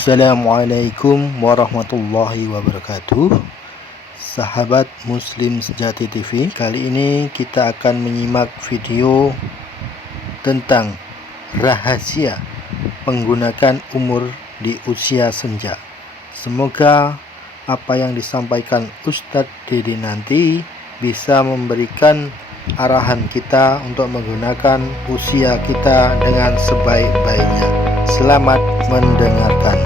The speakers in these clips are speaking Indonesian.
Assalamualaikum warahmatullahi wabarakatuh. Sahabat Muslim Sejati TV, kali ini kita akan menyimak video tentang rahasia menggunakan umur di usia senja. Semoga apa yang disampaikan Ustadz Dede nanti bisa memberikan arahan kita untuk menggunakan usia kita dengan sebaik-baiknya. Selamat mendengarkan.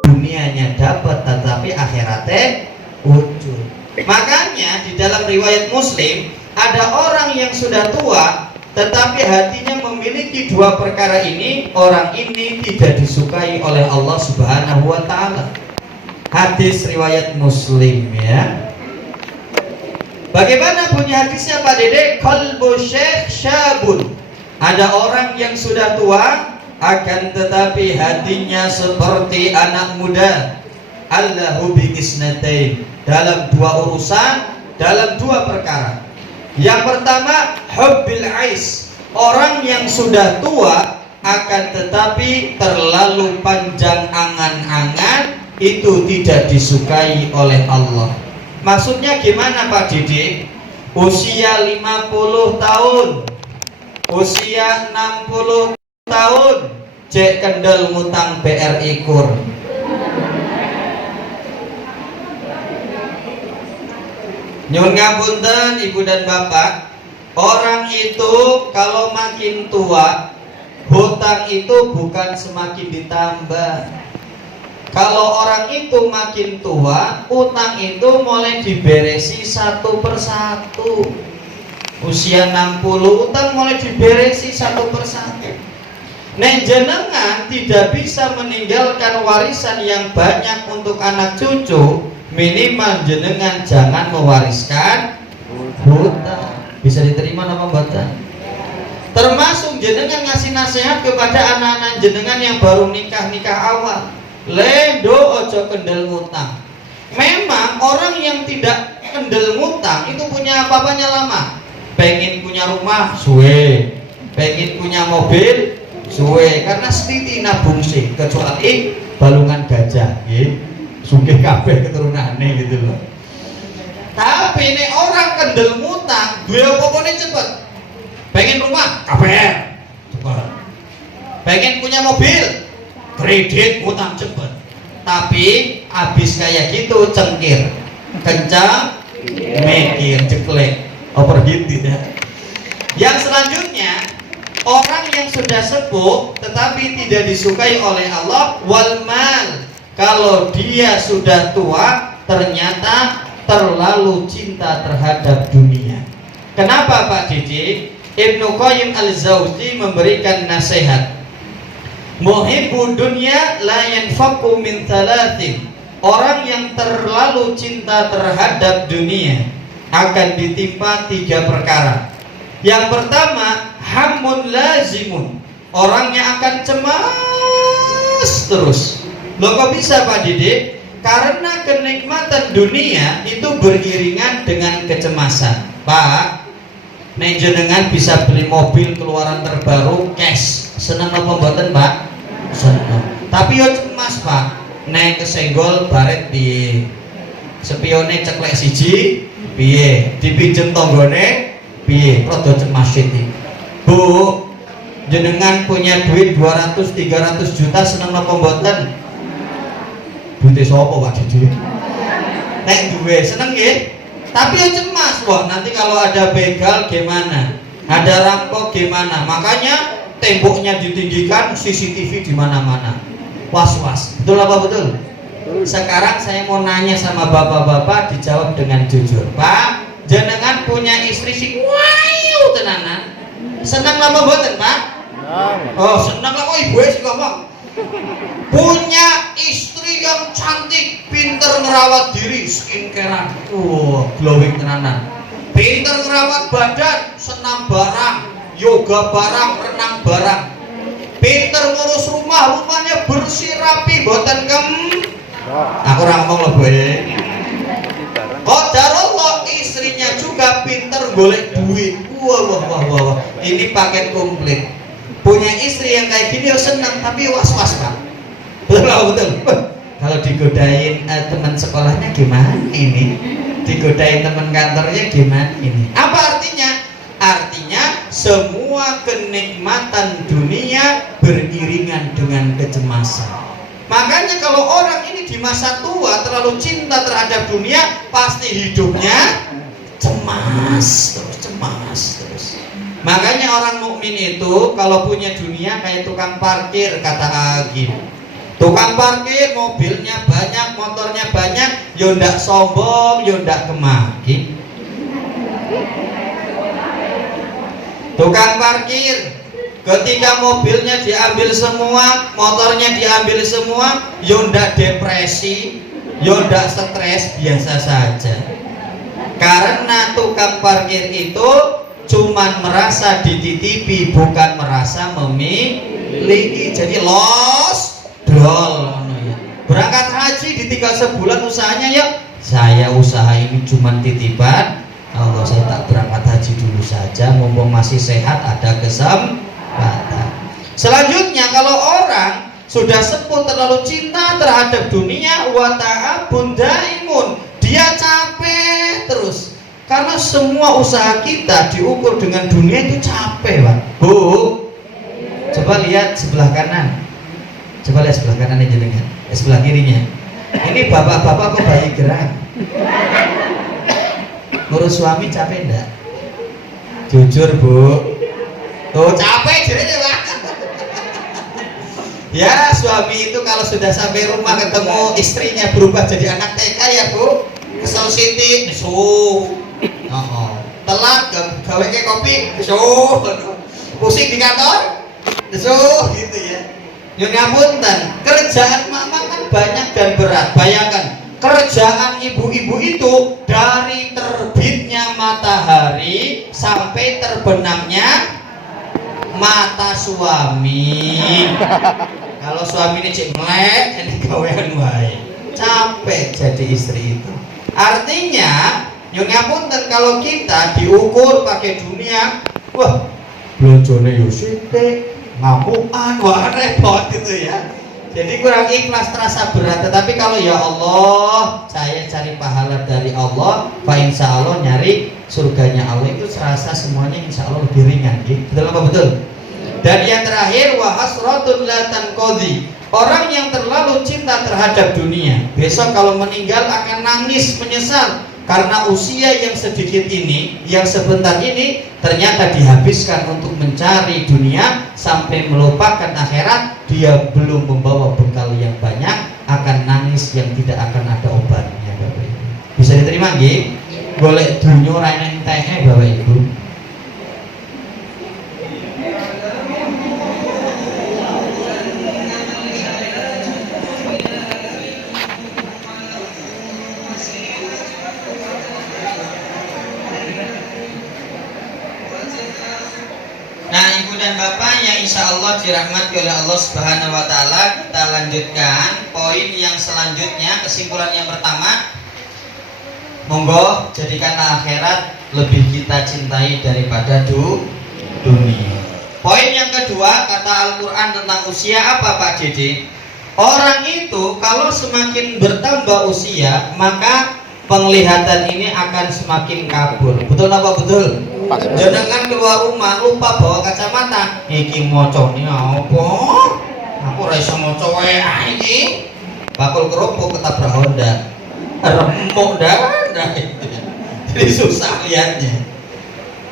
Dunianya dapat tetapi akhiratnya wujud. Makanya di dalam riwayat Muslim ada orang yang sudah tua tetapi hatinya memiliki dua perkara ini. Orang ini tidak disukai oleh Allah Subhanahu wa ta'ala. Hadis riwayat Muslim, ya. Bagaimana bunyi hadisnya Pak Dede? Qalbu syekh syabun. Ada orang yang sudah tua akan tetapi hatinya seperti anak muda. Allahu bi isnatain, dalam dua urusan, dalam dua perkara. Yang pertama, hubbil ais. Orang yang sudah tua akan tetapi terlalu panjang angan-angan, itu tidak disukai oleh Allah. Maksudnya gimana Pak Didi? Usia 50 tahun, usia 60 tahun, cek kendel ngutang BRI kur. Nyun ngapunten Ibu dan Bapak, orang itu kalau makin tua, hutang itu bukan semakin ditambah. Kalau orang itu makin tua, utang itu mulai diberesi satu persatu. Usia 60, utang mulai diberesi satu persatu. Nek jenengan tidak bisa meninggalkan warisan yang banyak untuk anak cucu, minimal jenengan jangan mewariskan hutang. Bisa diterima apa mboten? Termasuk jenengan ngasih nasihat kepada anak-anak jenengan yang baru nikah awal. Lendo ojo kendel ngutang. Memang orang yang tidak kendel ngutang itu punya apa-apanya lama. Pengen punya rumah suwe, pengen punya mobil suwe, karena setiti nabung sih, kecuali balungan gajah nggih. Sugih kabeh keturunane gitu loh. Tapi ini orang kendel ngutang, duwe apa-apane cepet. Pengen rumah kabeh cepet. Pengen punya mobil kredit utang cepet, tapi habis kayak gitu cengkir, kencang, mikir, ceklek, overheated ya. Yang selanjutnya, orang yang sudah sepuh tetapi tidak disukai oleh Allah, wal mal. Kalau dia sudah tua, ternyata terlalu cinta terhadap dunia. Kenapa Pak Didi? Ibnu Qayyim al-Jauzi memberikan nasihat. Muhibbud dunya la yanfaqu min thalathin. Orang yang terlalu cinta terhadap dunia akan ditimpa tiga perkara. Yang pertama, hammun lazimun. Orangnya akan cemas terus. Loh kok bisa Pak Didi? Karena kenikmatan dunia itu beriringan dengan kecemasan. Pak, nek jenengan bisa beli mobil keluaran terbaru cash, seneng apa mboten Pak? Seneng. Tapi yo cemas Pak, nek kesenggol baret piye? Spione ceklek siji piye? Dipinjem tanggane piye? Rada cemas sithik. Bu, jenengan punya duit 200-300 juta seneng apa mboten? Duite sapa Pak Didi? Nek duwe seneng nggih? Tapi yo cemas, wah nanti kalau ada begal gimana? Ada rampok gimana? Makanya temboknya ditinggikan, CCTV di mana-mana. Was-was. Betul apa betul? Sekarang saya mau nanya sama bapak-bapak, dijawab dengan jujur. Pak, jenengan punya istri sing wayu tenanan. Senang lama mboten, Pak? Oh, senang lah kok ibu sih ngomong. Punya istri yang cantik, pinter ngerawat diri, skincarean. Glowing tenanan. Pinter ngerawat badan, senam barang, yoga barang, renang barang. Pinter ngurus rumah, rumahnya bersih rapi, boten kem. Aku ora ngomong lho, Bu. Qadarullah istrinya juga pinter golek duit. Wah, wah. Ini paket komplit. Punya istri yang kayak gini senang, tapi was-was Pak. Betul. Kalau digodain teman sekolahnya gimana ini? Digodain teman kantornya gimana ini? Apa artinya? Artinya semua kenikmatan dunia beriringan dengan kecemasan. Makanya kalau orang ini di masa tua terlalu cinta terhadap dunia, pasti hidupnya cemas terus. Makanya orang mukmin itu kalau punya dunia kayak tukang parkir, kata Agim. Tukang parkir mobilnya banyak, motornya banyak, yo ndak sombong, yo ndak kemaki. Tukang parkir ketika mobilnya diambil semua, motornya diambil semua, yo ndak depresi, yo ndak stres, biasa saja. Karena tukang parkir itu cuman merasa dititipi, bukan merasa memiliki. Jadi los dol. Berangkat haji ditinggal sebulan usahanya, yuk saya usaha ini cuman titipan Allah, saya tak berangkat haji dulu saja, mumpung masih sehat, ada kesempatan. Selanjutnya kalau orang sudah sepuh terlalu cinta terhadap dunia, wa ta'abun daimun, dia capek terus. Karena semua usaha kita diukur dengan dunia itu capek, Pak. Bu, coba lihat sebelah kanan. Coba lihat sebelah kanan aja dengan sebelah kirinya. Ini bapak-bapak kok bayi gerak? Ngurus suami capek enggak? Jujur Bu. Tuh capek jadinya Pak. Ya suami itu kalau sudah sampai rumah ketemu istrinya berubah jadi anak TK ya Bu. Kesel siti, telat gawe ke kopi, pusing di kantor, gitu ya. Yuk ngapunten, kerjaan mama kan banyak dan berat. Bayangkan kerjaan ibu-ibu itu dari terbitnya matahari sampai terbenamnya mata suami. Kalau suami ini cek melek, ini gawean wae. Capek jadi istri itu. Artinya, yang ngapunten kalau kita diukur pakai dunia, wah, blonjone yo sithik, ngamukan, wah repot gitu ya. Jadi kurang ikhlas, terasa berat. Tetapi kalau ya Allah, saya cari pahala dari Allah, fa insya Allah nyari surganya Allah, itu serasa semuanya insya Allah lebih ringan. Betul apa betul? Dan yang terakhir, wa hasratun la tanqadhi. Orang yang terlalu cinta terhadap dunia, besok kalau meninggal akan nangis menyesal karena usia yang sedikit ini, yang sebentar ini ternyata dihabiskan untuk mencari dunia sampai melupakan akhirat. Dia belum membawa bekal yang banyak, akan nangis yang tidak akan ada obatnya, Bapak Ibu. Bisa diterima nggih? Golek dunya ora entek Bapak Ibu. Nah, Ibu dan Bapak yang insya Allah dirahmati oleh Allah Subhanahu wa Ta'ala, kita lanjutkan poin yang selanjutnya. Kesimpulan yang pertama, monggo jadikanlah akhirat lebih kita cintai daripada dunia. Poin yang kedua, kata Al-Quran tentang usia apa Pak Dede? Orang itu kalau semakin bertambah usia, maka penglihatan ini akan semakin kabur. Betul apa betul? Jangan keluar rumah lupa bawa kacamata. Iki mocone apa? Aku ora iso maca wae iki. Bakul kerupuk ketabrak Honda. Remuk dah. Jadi susah lihatnya.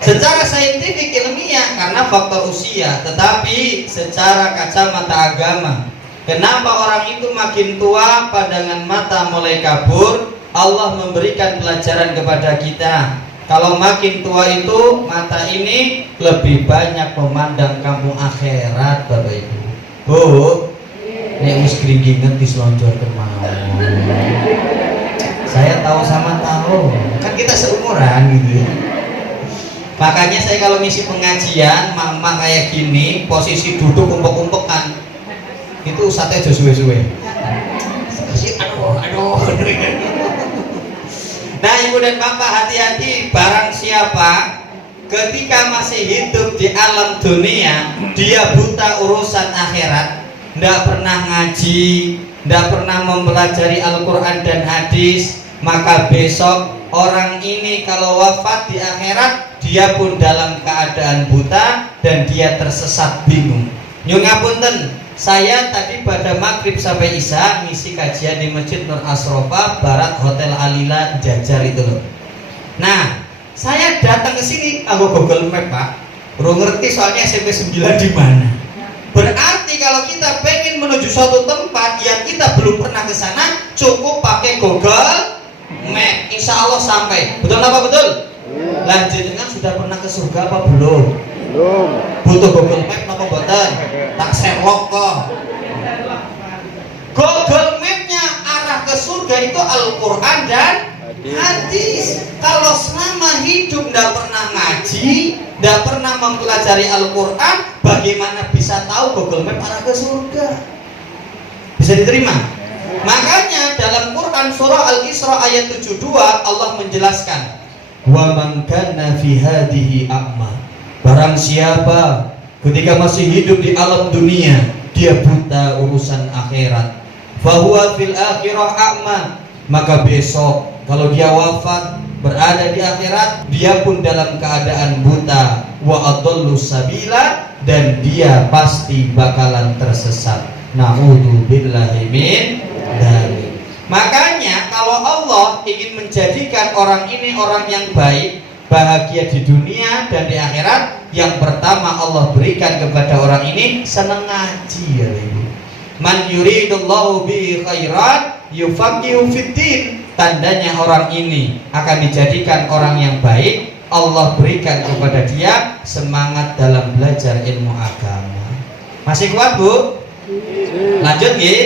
Secara saintifik ilmiah karena faktor usia, tetapi secara kacamata agama, kenapa orang itu makin tua pandangan mata mulai kabur? Allah memberikan pelajaran kepada kita. Kalau makin tua itu mata ini lebih banyak memandang kampung akhirat, Bapak Ibu. Bu, nek wis gringgingan diselonjorkeun mawon. Saya tahu sama tahu. Kan kita seumuran gitu. Makanya saya kalau ngisi pengajian, mama kayak gini, posisi duduk umpuk-umpukan. Itu sate aja suwe-suwe. Aduh. Nah Ibu dan Bapak hati-hati, barang siapa ketika masih hidup di alam dunia dia buta urusan akhirat, tidak pernah ngaji, tidak pernah mempelajari Al-Quran dan hadis, maka besok orang ini kalau wafat di akhirat dia pun dalam keadaan buta dan dia tersesat bingung. Nyun ngapunten, saya tadi pada maghrib sampai isya ngisi kajian di Masjid Nur Asrofa Barat Hotel Alila Jajar itu loh. Nah, saya datang ke sini aku Google Map Pak, belum ngerti soalnya SMP 9 di mana. Berarti kalau kita pengen menuju suatu tempat yang kita belum pernah ke sana, cukup pakai Google Map, insya Allah sampai. Betul apa betul? Lanjut dengan sudah pernah ke surga apa belum? Belum. Butuh Google Map apa boten? Tak Sherlock kok. Google Map-nya arah ke surga itu Al-Quran dan hadis. Kalau selama hidup tidak pernah ngaji, tidak pernah mempelajari Al-Quran, bagaimana bisa tahu Google Map arah ke surga? Bisa diterima? Makanya dalam Quran surah Al-Isra ayat 72 Allah menjelaskan, wa man kana fi hadhihi a'ma, barang siapa ketika masih hidup di alam dunia dia buta urusan akhirat, fahuwa fil akhirah a'ma, maka besok kalau dia wafat berada di akhirat dia pun dalam keadaan buta, wa adallu sabila, dan dia pasti bakalan tersesat. Na'udzubillahi min dzalik. Makanya kalau Allah ingin menjadikan orang ini orang yang baik, bahagia di dunia dan di akhirat, yang pertama Allah berikan kepada orang ini senang ngaji ya Ibu. Man yuridullahu bi khairan yufaqihu fiddin. Tandanya orang ini akan dijadikan orang yang baik, Allah berikan kepada dia semangat dalam belajar ilmu agama. Masih kuat Bu? Lanjut nggih.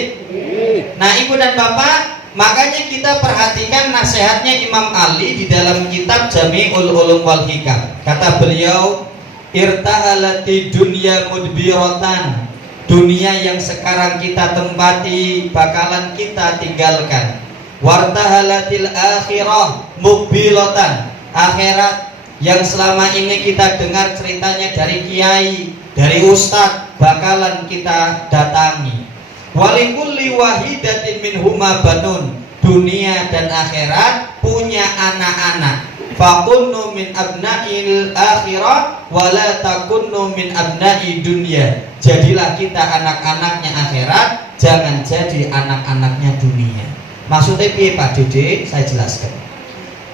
Nah Ibu dan Bapak, makanya kita perhatikan nasihatnya Imam Ali di dalam kitab Jami'ul Ulum wal Hikam. Kata beliau, irtahalati dunya mudbiratan, dunia yang sekarang kita tempati bakalan kita tinggalkan. Wartahalatil akhirah mukbilatan, akhirat yang selama ini kita dengar ceritanya dari kiai, dari ustadz, bakalan kita datangi. Walikulli wahidatin minhuma banun, dunia dan akhirat punya anak-anak. Fakunnu min abna'il akhirah wala takunnu min abna'i dunya. Jadilah kita anak-anaknya akhirat, jangan jadi anak-anaknya dunia. Maksudnya piye Pak Dede? Saya jelaskan.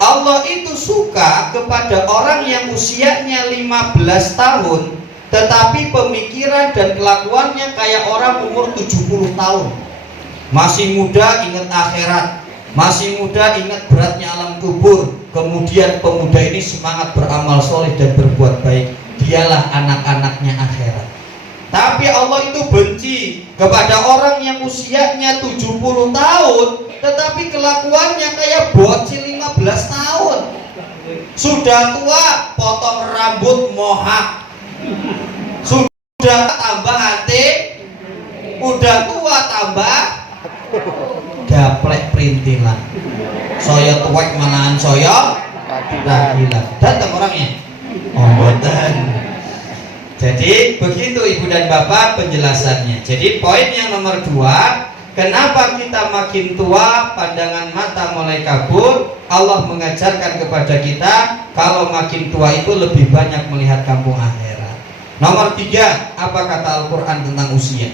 Allah itu suka kepada orang yang usianya 15 tahun tetapi pemikiran dan kelakuannya kayak orang umur 70 tahun. Masih muda ingat akhirat, masih muda ingat beratnya alam kubur. Kemudian pemuda ini semangat beramal soleh dan berbuat baik. Dialah anak-anaknya akhirat. Tapi Allah itu benci kepada orang yang usianya 70 tahun tetapi kelakuannya kayak bocil 15 tahun. Sudah tua potong rambut mohak, sudah tambah hati, udah tua tambah gaplek perintilan. Soyo tuwek malahan soyo tahilan. Datang orangnya. Oh boten. Jadi begitu Ibu dan Bapak penjelasannya. Jadi poin yang nomor 2, kenapa kita makin tua pandangan mata mulai kabur? Allah mengajarkan kepada kita kalau makin tua itu lebih banyak melihat kampung akhirat. Nomor 3, apa kata Al-Quran tentang usia?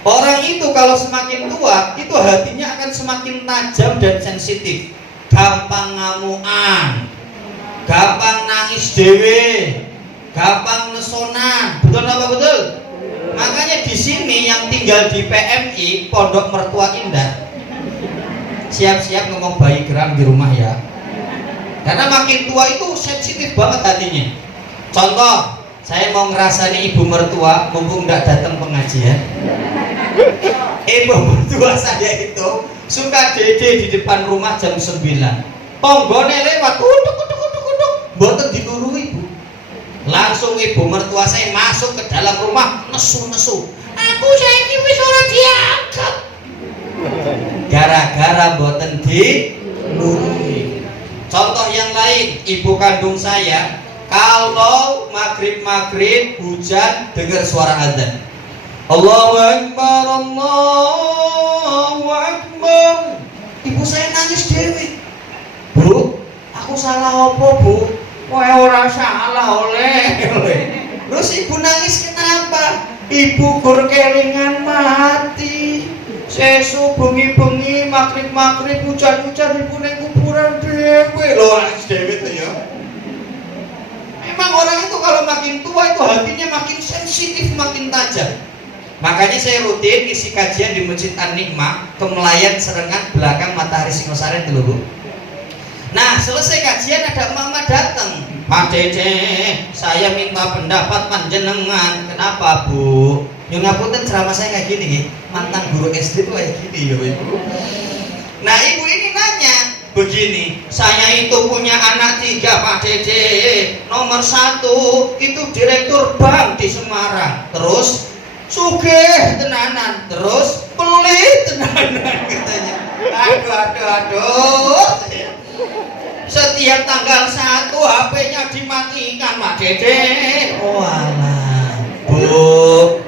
Orang itu kalau semakin tua itu hatinya akan semakin tajam dan sensitif, gampang ngamuan, gampang nangis dewe, gampang nesonan. Betul apa betul? Makanya di sini yang tinggal di PMI Pondok Mertua Indah siap-siap ngomong bayi geram di rumah ya. Karena makin tua itu sensitif banget hatinya. Contoh, saya mau ngerasain ibu mertua mumpung nggak datang pengajian. Ibu mertua saya itu suka dede di depan rumah jam 9. Tonggone lewat, uduk, mboten dilurui Bu. Langsung ibu mertua saya masuk ke dalam rumah, nesu-nesu. Aku saiki wis ora dianggap. Gara-gara mboten dilurui. Contoh yang lain, ibu kandung saya kalau maghrib hujan dengar suara azan. Allahu Akbar, Allahu Akbar. Ibu saya nangis dewi. Bu, aku salah apa bu? Wah ora salah oleh. Terus ibu nangis kenapa? Ibu gur kelingan mati. Sesu bengi-bengi maghrib hujan-hujan ibu neng kuburan dewe. Loh nangis dewi tuh ya. Memang orang itu kalau makin tua itu hatinya makin sensitif, makin tajam. Makanya saya rutin isi kajian di Masjid An-Nikmah, Kemelayan Serengan belakang Matahari Singosari itu loh. Nah selesai kajian ada mama datang. Pak Dede, saya minta pendapat panjenengan. Kenapa bu? Yang ngapunten ceramah saya kayak gini, mantan guru SD itu kayak gini ya ibu. Nah ibu ini nanya begini, saya itu punya anak 3 Pak Dede. Nomor 1 itu direktur bank di Semarang. Terus sugih tenanan, terus pelit tenanan katanya. Aduh. Setiap tanggal 1 HP-nya dimatikan Pak Dede. Oh alah, Bu,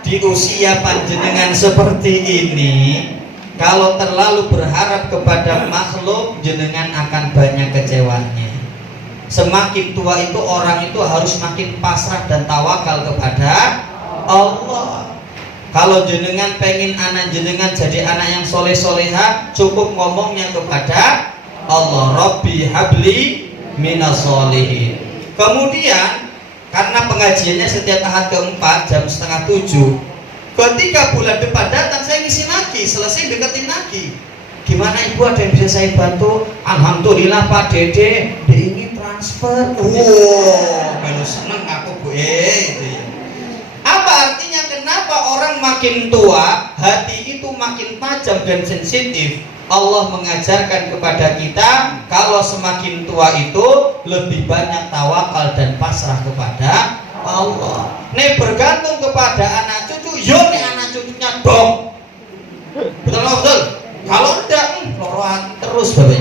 di usia panjenengan seperti ini, kalau terlalu berharap kepada makhluk, jenengan akan banyak kecewanya. Semakin tua itu orang itu harus makin pasrah dan tawakal kepada Allah. Kalau jenengan pengen anak jenengan jadi anak yang soleh-soleha, cukup ngomongnya kepada Allah, Rabbi habli minas solihin. Kemudian karena pengajiannya setiap ahad keempat jam 6:30, ketika bulan depan datang saya ngisi lagi, selesai deketin lagi. Gimana ibu, ada yang bisa saya bantu? Alhamdulillah Pak Dede, ingin transfer. Melu seneng aku bu. Itu ya. Apa artinya kenapa orang makin tua hati itu makin tajam dan sensitif? Allah mengajarkan kepada kita kalau semakin tua itu lebih banyak tawakal dan pasrah kepada Allah. Nih bergantung kepada anak cucu, yo nih anak cucunya dong. Betul. Kalau enggak, loroan terus Bapak.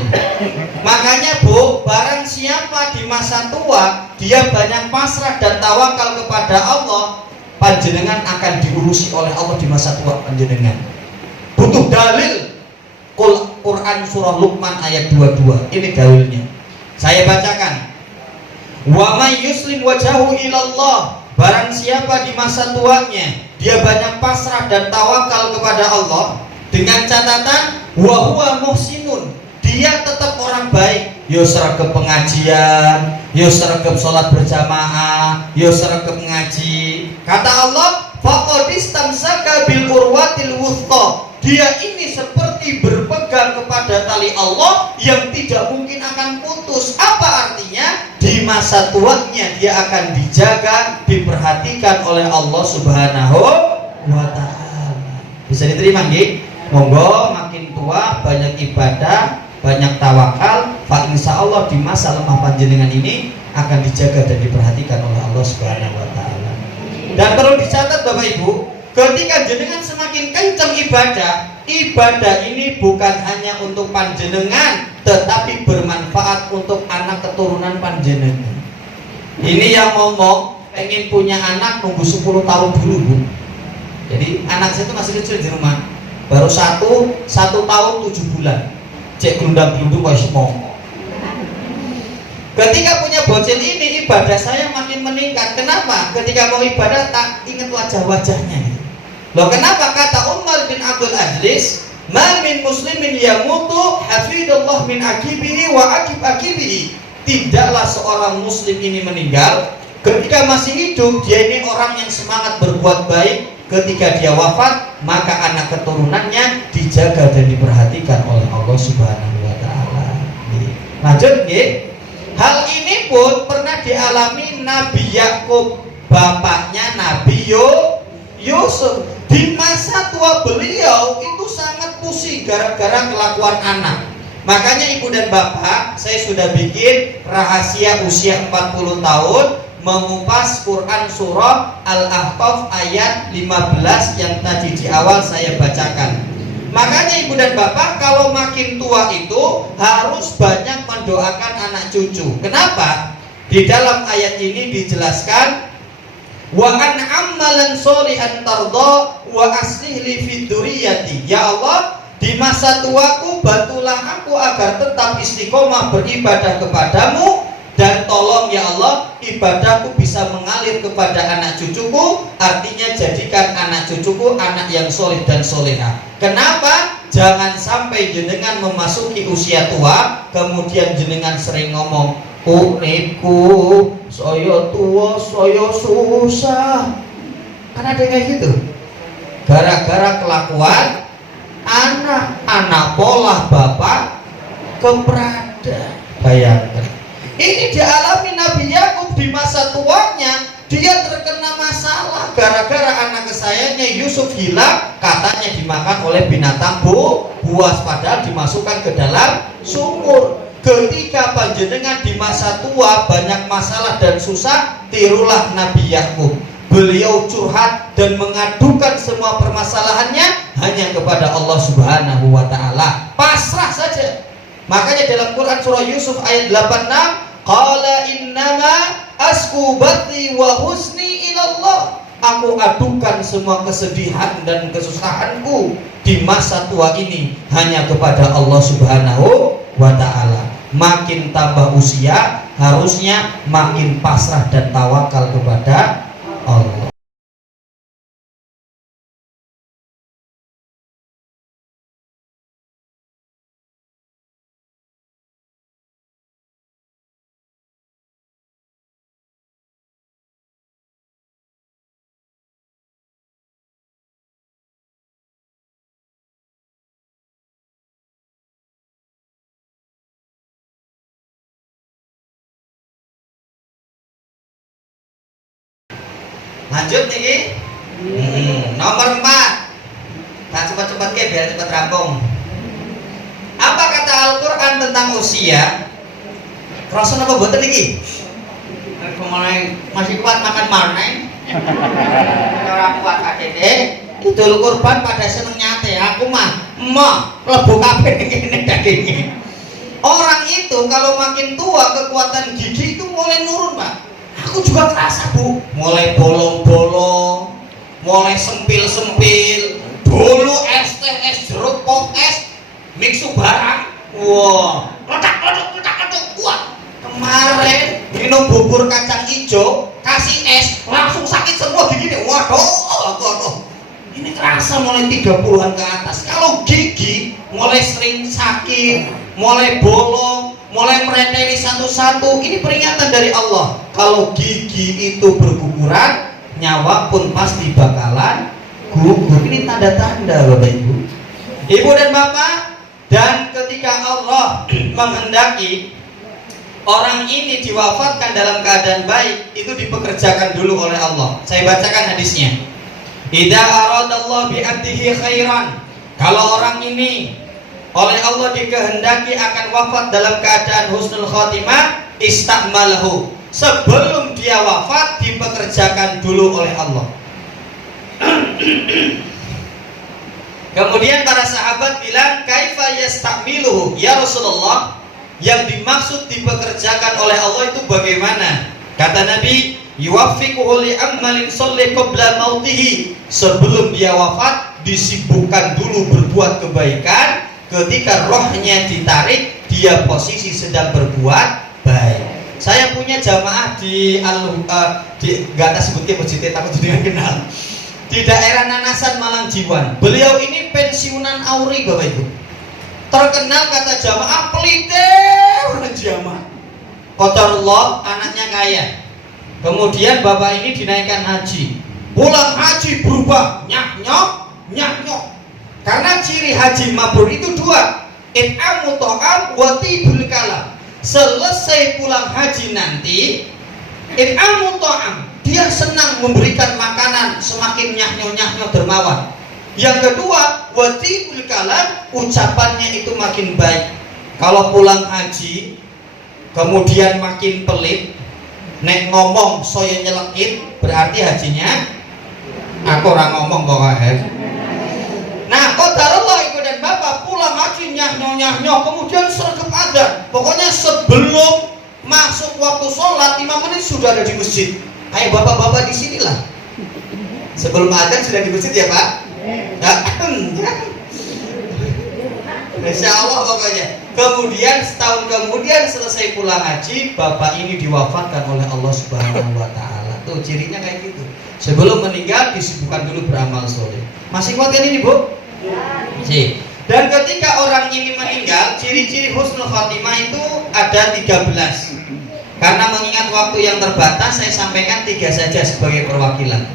Makanya Bu, barang siapa di masa tua dia banyak pasrah dan tawakal kepada Allah, panjenengan akan diurusi oleh Allah di masa tua panjenengan. Butuh dalil. Quran surah Luqman ayat 22. Ini dalilnya. Saya bacakan. Wa may yuslim wajahu ilallah. Barang siapa di masa tuanya dia banyak pasrah dan tawakal kepada Allah, dengan catatan wa huwa muhsinun, dia tetap orang baik. Yo seragam pengajian, yo seragam sholat berjamaah, yo seragam ngaji. Kata Allah, faqad istamsaka bil urwatil wuthqa. Dia ini seperti berpegang kepada tali Allah yang tidak mungkin akan putus. Apa artinya? Di masa tuanya dia akan dijaga, diperhatikan oleh Allah Subhanahu wa ta'ala. Bisa diterima nggih? Monggo makin tua banyak ibadah, banyak tawakal, Pak insya Allah di masa lemah panjenengan ini akan dijaga dan diperhatikan oleh Allah Subhanahu wa ta'ala. Dan perlu dicatat Bapak Ibu, ketika jenengan semakin kencang ibadah ini bukan hanya untuk panjenengan, tetapi bermanfaat untuk anak keturunan panjenengan. Ini yang ngomong pengen punya anak nunggu 10 tahun dulu Bu. Jadi anak saya itu masih kecil di rumah, baru satu tahun 7 bulan. Cek gelundang-gelundung kayak semua. Ketika punya bocil ini, ibadah saya makin meningkat. Kenapa? Ketika mau ibadah tak ingat wajah-wajahnya. Loh kenapa? Kata Umar bin Abdul Aziz, ma min muslimin yamutu hafidullah min akibihi wa akib akibihi. Tidaklah seorang muslim ini meninggal ketika masih hidup, dia ini orang yang semangat berbuat baik. Ketika dia wafat, maka anak keturunannya dijaga dan diperhatikan oleh Allah Subhanahu wa ta'ala. Lanjut nggih. Hal ini pun pernah dialami Nabi Yakub, bapaknya Nabi Yusuf. Di masa tua beliau itu sangat pusing gara-gara kelakuan anak. Makanya ibu dan bapak, saya sudah bikin rahasia usia 40 tahun mengupas Quran surah Al-Ahqaf ayat 15 yang tadi di awal saya bacakan. Makanya ibu dan bapak kalau makin tua itu harus banyak mendoakan anak cucu. Kenapa? Di dalam ayat ini dijelaskan, wa an amalan sholihan tarda wa aslih li fid dzurriyyati. Ya Allah, di masa tuaku bantulah aku agar tetap istiqomah beribadah kepadamu, dan tolong ya Allah ibadahku bisa mengalir kepada anak cucuku. Artinya jadikan anak cucuku anak yang soleh dan soleha. Kenapa? Jangan sampai jenengan memasuki usia tua kemudian jenengan sering ngomong, uripku saya tua saya susah. Kan ada kayak gitu, gara-gara kelakuan anak pola bapak keberada. Bayangkan, ini dialami Nabi Yakub di masa tuanya. Dia terkena masalah gara-gara anak kesayangannya Yusuf hilang, katanya dimakan oleh binatang buas, padahal dimasukkan ke dalam sumur. Ketika panjenengan di masa tua banyak masalah dan susah, tirulah Nabi Yakub. Beliau curhat dan mengadukan semua permasalahannya hanya kepada Allah Subhanahu wa Ta'ala. Pasrah saja. Makanya dalam Quran surah Yusuf ayat 86, qala innama asku bathi wa husni ilallah. Aku adukan semua kesedihan dan kesusahanku di masa tua ini hanya kepada Allah Subhanahu wa Ta'ala. Makin tambah usia, harusnya makin pasrah dan tawakal kepada Allah. Lanjut nih, nomor 4. Nah cepat-cepat ke biar cepat rampung. Apa kata Al-Quran tentang usia? Rasul apa buatan lagi? Masih kuat makan marneng. Orang kuat ADD. Idul Kurban pada seneng nyate. Aku mah lebu kabeh ini dagingnya. Orang itu kalau makin tua kekuatan gigi itu mulai nurun, Pak. Aku juga kerasa, Bu, mulai bolong-bolong, mulai sempil-sempil. Dulu es teh, es jeruk, pop es, mixu barang, wah, ledak, wah. Kemarin minum bubur kacang hijau, kasih es, langsung sakit semua gigi. Waduh, ini kerasa mulai 30-an ke atas. Kalau gigi mulai sering sakit, mulai bolong, mulai mereteli satu-satu. Ini peringatan dari Allah. Kalau gigi itu berguguran, nyawa pun pasti bakalan gugur. Ini tanda-tanda, Bapak Ibu. Ibu dan Bapak, dan ketika Allah menghendaki orang ini diwafatkan dalam keadaan baik, itu dipekerjakan dulu oleh Allah. Saya bacakan hadisnya. Idza aradallahu bi 'abdihi khairan. Kalau orang ini oleh Allah dikehendaki akan wafat dalam keadaan husnul khotimah, istakmalahu. Sebelum dia wafat dipekerjakan dulu oleh Allah. Kemudian para sahabat bilang, kaifa yastakmiluhu ya Rasulullah? Yang dimaksud dipekerjakan oleh Allah itu bagaimana? Kata Nabi, yuwaffiquhu li amalin sholli qabla mautihi. Sebelum dia wafat disibukkan dulu berbuat kebaikan. Ketika rohnya ditarik, dia posisi sedang berbuat baik. Saya punya jamaah di gak ada sebutnya masjidnya, takut dengan kenal, di daerah Nanasan Malang Jiwan. Beliau ini pensiunan Auri, Bapak Ibu. Terkenal kata jamaah pelitih jamaah. Qadarullah, anaknya kaya. Kemudian bapak ini dinaikkan haji. Pulang haji berubah nyah-nyok. Karena ciri haji mabrur itu dua, it'amu ta'am wa tibul kalam. Selesai pulang haji nanti, it'amu ta'am, dia senang memberikan makanan, semakin nyah-nyok dermawan. Yang kedua, wa tibul kalam, ucapannya itu makin baik. Kalau pulang haji kemudian makin pelit, nek ngomong soyo nyelekit, berarti hajinya aku orang ngomong kok Nah, qadarullah ibu dan bapak pulang haji nyah-nyah, kemudian sergap adzan. Pokoknya sebelum masuk waktu sholat 5 menit sudah ada di masjid. Ayo bapak-bapak di sinilah. Sebelum adzan sudah di masjid ya Pak? Masya Allah pokoknya. Kemudian setahun kemudian selesai pulang haji, bapak ini diwafatkan oleh Allah Subhanahu Wa Taala. Tuh cirinya kayak gitu. Sebelum meninggal disibukkan dulu beramal soleh. Masih kuat kan ini Bu? Masih. Dan ketika orang ini meninggal, ciri-ciri husnul khotimah itu ada 13. Karena mengingat waktu yang terbatas, saya sampaikan 3 saja sebagai perwakilan.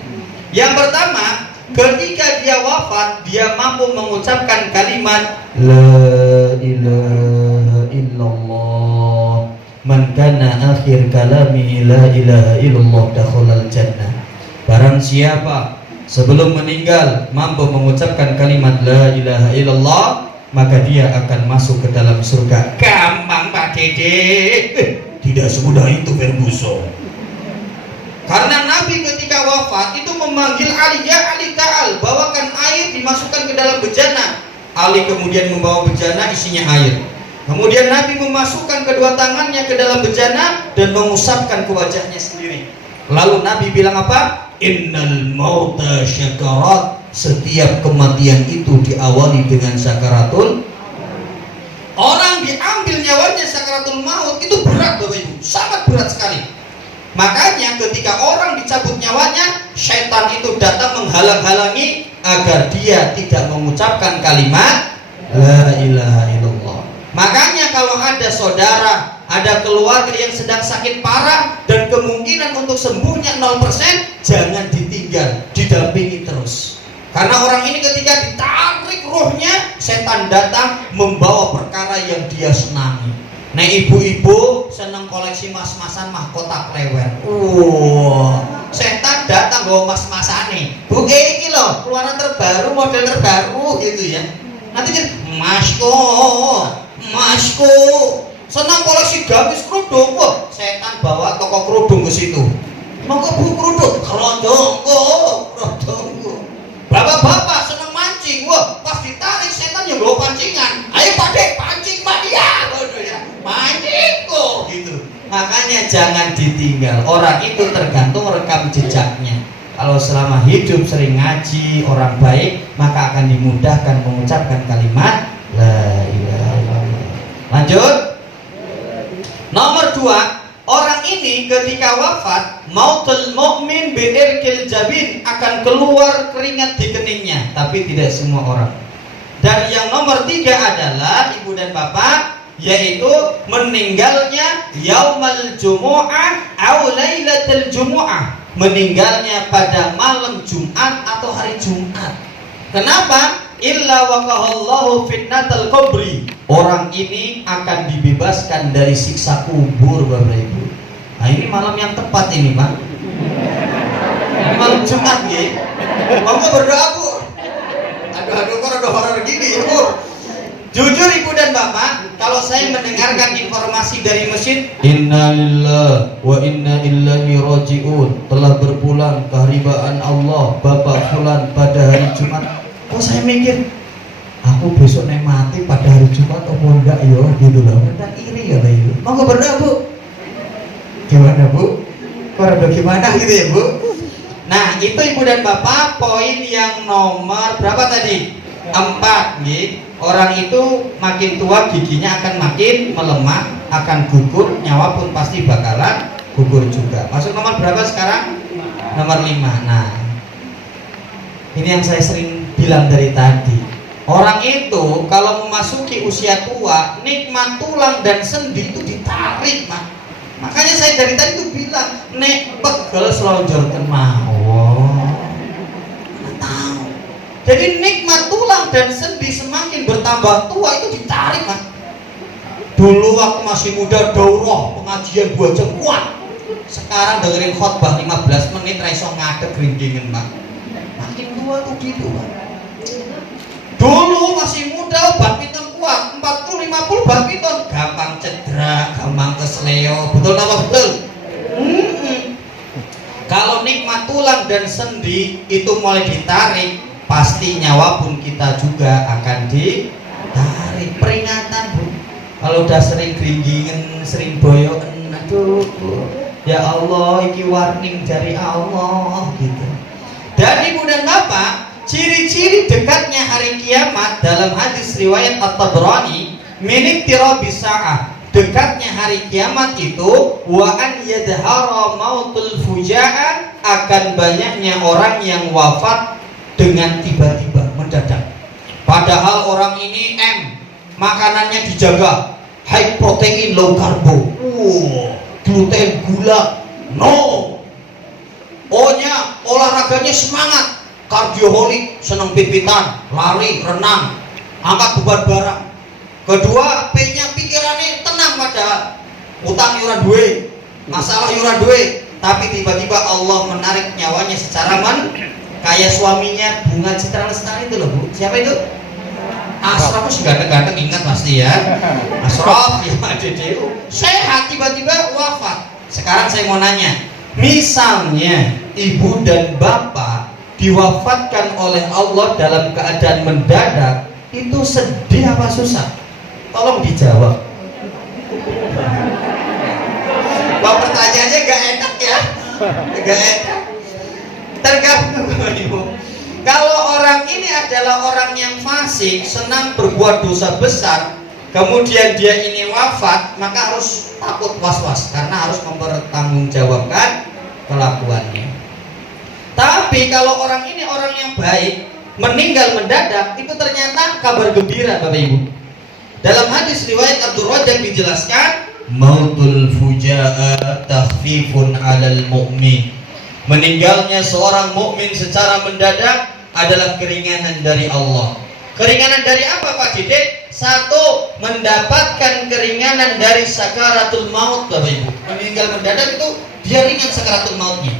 Yang pertama, ketika dia wafat, dia mampu mengucapkan kalimat La ilaha illallah. Man kana akhir kalami la ilaha illallah dakhalal jannah. Barang siapa sebelum meninggal mampu mengucapkan kalimat la ilaha illallah, maka dia akan masuk ke dalam surga. Gampang Pak Dede. Tidak semudah itu Ferguson. Karena Nabi ketika wafat itu memanggil Ali, ya Ali Ta'al, bawakan air, dimasukkan ke dalam bejana. Ali kemudian membawa bejana isinya air. Kemudian Nabi memasukkan kedua tangannya ke dalam bejana dan mengusapkan ke wajahnya sendiri. Lalu Nabi bilang apa? Innal mauta syakarat. Setiap kematian itu diawali dengan sakaratul. Orang diambil nyawanya sakaratul maut itu berat Bapak Ibu, sangat berat sekali. Makanya ketika orang dicabut nyawanya, syaitan itu datang menghalang-halangi agar dia tidak mengucapkan kalimat la ilaha illallah. Makanya kalau ada saudara, ada keluarga yang sedang sakit parah dan kemungkinan untuk sembuhnya 0%, jangan ditinggal, didampingi terus. Karena orang ini ketika ditarik ruhnya, setan datang membawa perkara yang dia senangi. Nah ibu-ibu senang koleksi mas-masan mahkota klewer. Setan datang bawa mas-masan nih. Bu ini loh, keluaran terbaru, model terbaru gitu ya. Nanti kan Masku senang koleksi gamis kerudung. Wah, setan bawa toko kerudung ke situ. Mau ke bu kerudung, kerudung. Bapak-bapak senang mancing. Wah, pas ditarik setan yang bawa pancingan. Ayo Pak Dek, pancing Pak dia. Mancing kok gitu. Makanya jangan ditinggal. Orang itu tergantung rekam jejaknya. Kalau selama hidup sering ngaji, orang baik, maka akan dimudahkan mengucapkan kalimat la ilaha illallah. Lanjut. Nomor 2, orang ini ketika wafat, mautul mukmin bi'irkil jabin, akan keluar keringat di keningnya, tapi tidak semua orang. Dan yang nomor 3 adalah ibu dan bapak, yaitu meninggalnya yaumal jumu'ah au lailatul jumu'ah, meninggalnya pada malam Jumat atau hari Jumat. Kenapa? Illa waqahallahu fitnatal qabri. Orang ini akan dibebaskan dari siksa kubur Bapak Ibu. Nah ini malam yang tepat ini Pak. Ini malam Jumat ya. Monggo berdoa Bu. Aduh kok ada horor gini ya Bu. Jujur ibu dan bapak, kalau saya mendengarkan informasi dari masjid, Innalillah wa inna ilaihi raji'un, telah berpulang keharibaan Allah Bapak Fulan pada hari Jumat. Kok saya mikir, aku besok nek mati pada hari Jumat apa enggak ya gitu loh. Dan iri ya Pak Ibu. Monggo berdoa Bu. Gimana Bu? Berdoa gimana gitu ya Bu? Nah itu ibu dan bapak, poin yang nomor berapa tadi? 4 gitu. Orang itu makin tua giginya akan makin melemah, akan gugur, nyawa pun pasti bakalan gugur juga. Masuk nomor berapa sekarang? Nomor 5. Nah, ini yang saya sering bilang dari tadi. Orang itu kalau memasuki usia tua, nikmat tulang dan sendi itu ditarik, Mak. Makanya saya dari tadi tuh bilang, nek pegel selonjorkan mawon. Jadi nikmat tulang dan sendi semakin bertambah tua itu ditarik Mas. Dulu waktu masih muda daurah pengajian 2 jam kuat. Sekarang dengerin khotbah 15 menit raiso ngadeg gringgingen Mas. Makin tua tuh gitu Mas. Dulu masih muda badminton kuat, 40-50 badminton gampang cedera, gampang kesleo. Betul apa betul? Kalau nikmat tulang dan sendi itu mulai ditarik, pasti nyawa pun kita juga akan ditarik. Peringatan Bu, kalau udah sering geringgingen, sering boyoken, Aduh, ya Allah, iki warning dari Allah gitu. Dan ibu dan bapak, ciri-ciri dekatnya hari kiamat dalam hadis riwayat At-Tabrani, minik tirabis sa'ah, dekatnya hari kiamat itu wa an yadhara mautul fujaa, akan banyaknya orang yang wafat dengan tiba-tiba, mendadak. Padahal orang ini makanannya dijaga, high protein, low karbo, gluten, gula, no. O-nya olahraganya semangat, kardioholik, seneng pipitan, lari, renang, angkat beban barang. Kedua, P-nya pikirannya tenang pada utang yuran duwe, masalah yuran duwe, tapi tiba-tiba Allah menarik nyawanya secara kayak suaminya Bunga Citra Lestari itu loh Bu. Siapa itu? Asraf, itu ganteng-ganteng, ingat pasti ya. Asraf, ya Dedeu, sehat tiba-tiba wafat. Sekarang saya mau nanya, misalnya ibu dan bapak diwafatkan oleh Allah dalam keadaan mendadak, itu sedih apa susah? Tolong dijawab. Kok pertanyaannya gak enak ya? Gak enak. Tergantung ibu. Kalau orang ini adalah orang yang fasik, senang berbuat dosa besar, kemudian dia ini wafat, maka harus takut was-was karena harus mempertanggungjawabkan kelakuannya. Tapi kalau orang ini orang yang baik, meninggal mendadak, itu ternyata kabar gembira Bapak Ibu. Dalam hadis riwayat Abdul Razak dijelaskan, mautul fujaa takhfifun 'alal mu'min. Meninggalnya seorang mukmin secara mendadak adalah keringanan dari Allah. Keringanan dari apa Pak Didik? Satu, mendapatkan keringanan dari sakaratul maut Bapak Ibu. Meninggal mendadak itu dia ringan sakaratul mautnya.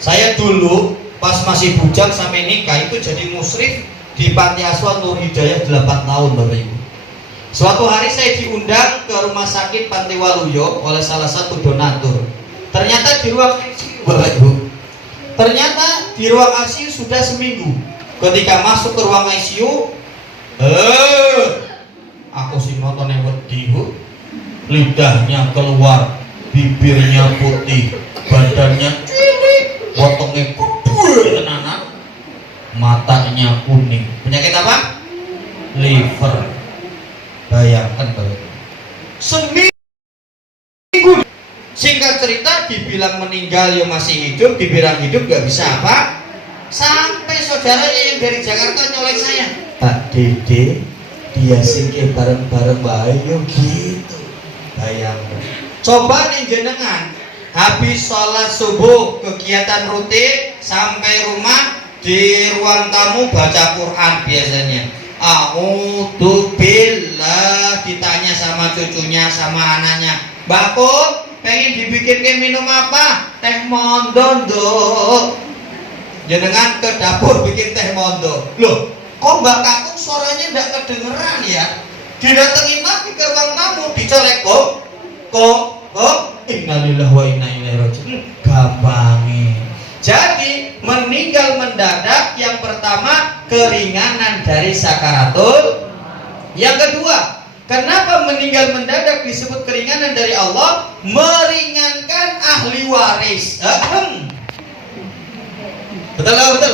Saya dulu pas masih bujang sampai nikah itu jadi musyrif di Panti Asuhan Nur Hidayah 8 tahun Bapak Ibu. Suatu hari saya diundang ke rumah sakit Panti Waluyo oleh salah satu donatur. Ternyata di ruang ICU Bapak Ibu, ternyata di ruang ICU sudah seminggu. Ketika masuk ke ruang ICU, aku sih nonton yang wedi, lidahnya keluar, bibirnya putih, badannya cilik, potongnya kubur tenanan, matanya kuning. Penyakit apa? Liver. Bayangkan Bapak. Seminggu. Singkat cerita, dibilang meninggal ya masih hidup, dibilang hidup gak bisa apa. Sampai saudaranya yang dari Jakarta nyolek saya, Pak Dede, dia singke bareng-bareng bayu gitu. Bayangkan. Coba nih jenengan, habis sholat subuh kegiatan rutin, sampai rumah di ruang tamu baca Quran biasanya. A'udzubillah, ditanya sama cucunya sama anaknya, Mbak Kum, pengen dibikinkan minum apa? Teh mondo nduk. Jenengan ke dapur bikin teh mondo. Loh, kok Mbak Kakung suaranya enggak kedengeran ya? Didatengin lagi ke ruang tamu, dicolek kok. Innalillahi wa inna ilaihi raji'un. Gampangin. Jadi meninggal mendadak yang pertama keringanan dari sakaratul. Yang kedua, kenapa meninggal mendadak disebut keringanan dari Allah? Meringankan ahli waris. Betul.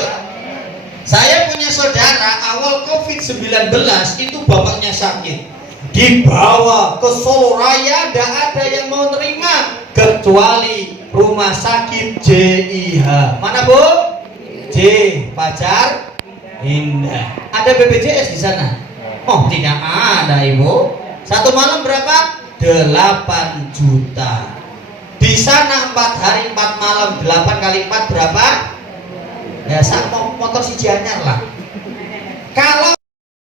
Saya punya saudara awal COVID-19 itu bapaknya sakit, dibawa ke Solo Raya, tidak ada yang mau terima kecuali rumah sakit JIH. Mana Bu? J Pajar Indah. Ada BPJS di sana? Oh tidak ada Ibu. Satu malam berapa? 8 juta. Di sana 4 hari 4 malam, 8 kali 4 berapa? Ya sama motor si anyar lah. Kalau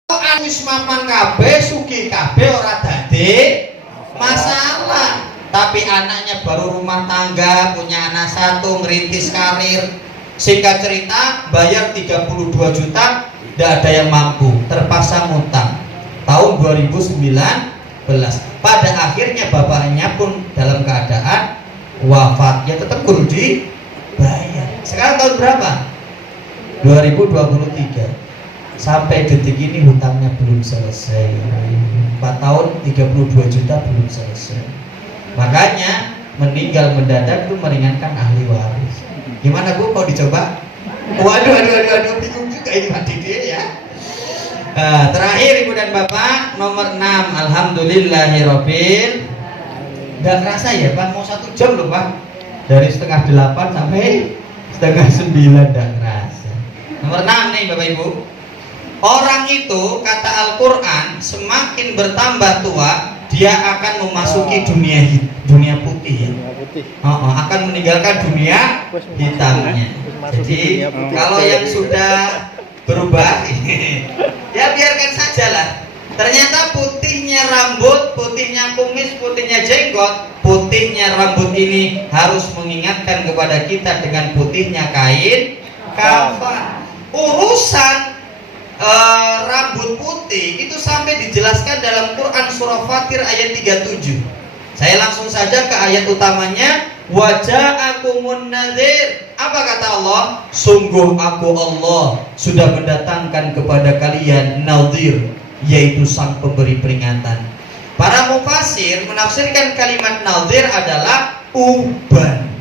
anus maman kabeh, sugih kabeh ora dadi masalah. Tapi anaknya baru rumah tangga, punya anak 1, ngerintis karir. Singkat cerita, bayar 32 juta, tidak ada yang mampu, terpaksa ngutang. Tahun 2019, pada akhirnya bapaknya pun dalam keadaan wafat. Ya tetap kudu dibayar. Sekarang tahun berapa? 2023. Sampai detik ini hutangnya belum selesai. 4 tahun 32 juta belum selesai. Makanya meninggal mendadak itu meringankan ahli waris. Gimana Bu, mau dicoba? Waduh, bingung juga ini Pak Didi ya. Terakhir Ibu dan Bapak, nomor 6, alhamdulillahirobbil. Nggak kerasa ya Pak, mau 1 jam loh Pak, dari setengah 8 sampai setengah 9, nggak kerasa. Nomor 6 nih Bapak Ibu, orang itu kata Al-Quran semakin bertambah tua dia akan memasuki dunia putih ya. Akan meninggalkan dunia hitamnya. Jadi kalau yang sudah berubah ya biarkan sajalah. Ternyata putihnya rambut, putihnya kumis, putihnya jenggot, putihnya rambut ini harus mengingatkan kepada kita dengan putihnya kain kafan. Urusan rambut putih itu sampai dijelaskan dalam Quran surah Fatir ayat 37. Saya langsung saja ke ayat utamanya. Waja'akumun nadhir. Apa kata Allah? Sungguh aku Allah sudah mendatangkan kepada kalian nadhir, yaitu sang pemberi peringatan. Para mufasir menafsirkan kalimat nadhir adalah uban.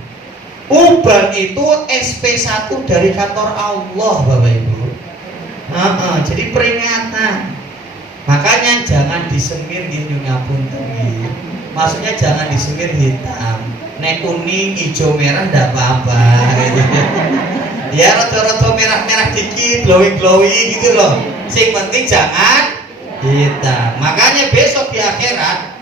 Uban itu SP1 dari kantor Allah Bapak Ibu. Jadi peringatan. Makanya jangan disemir gini ngapunten. Maksudnya jangan disemir hitam. Nek kuning, hijau, merah ndak apa-apa gitu. Ya rada-rada merah-merah dikit, glowing-glowing gitu loh. Sing penting jangan hitam. Makanya besok di akhirat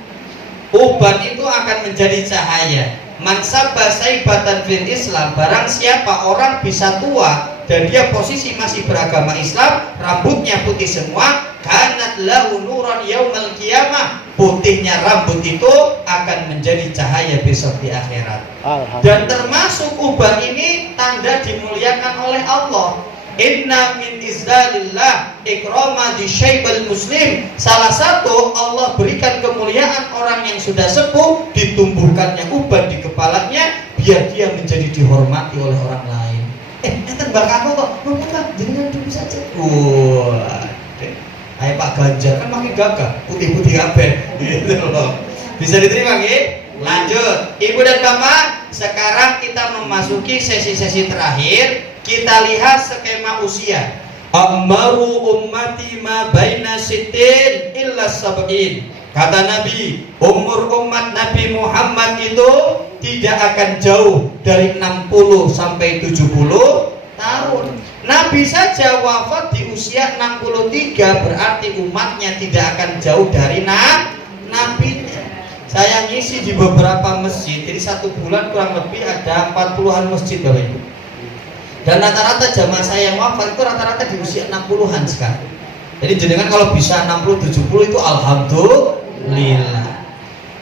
uban itu akan menjadi cahaya. Man sabba saibatan fil Islam, barang siapa orang bisa tua dan dia posisi masih beragama Islam, rambutnya putih semua, kanat lahu nuran yaumal qiyamah, putihnya rambut itu akan menjadi cahaya besok di akhirat. Dan termasuk uban ini tanda dimuliakan oleh Allah. Inna min izdalillah ikrama di syaibal muslim. Salah satu Allah berikan kemuliaan orang yang sudah sepuh, ditumbuhkannya uban di kepalanya biar dia menjadi dihormati oleh orang lain. Enten bakal kok, Pak, jangan dulu saja. Ayo Pak Ganjar kan makin gagah, putih-putih kabeh gitu loh. Bisa diterima nggih? Lanjut, Ibu dan Bapak, sekarang kita memasuki sesi-sesi terakhir. Kita lihat skema usia. Ammaru ummati ma baina sittin illa sab'in. Kata Nabi, umur umat Nabi Muhammad itu tidak akan jauh dari 60 sampai 70 tahun. Nabi saja wafat di usia 63, berarti umatnya tidak akan jauh dari Nabi. Saya ngisi di beberapa masjid, jadi 1 bulan kurang lebih ada 40-an masjid Bapak Ibu. Dan rata-rata jamaah saya yang wafat itu rata-rata di usia 60-an sekarang. Jadi jenengan kalau bisa 60-70 itu alhamdulillah.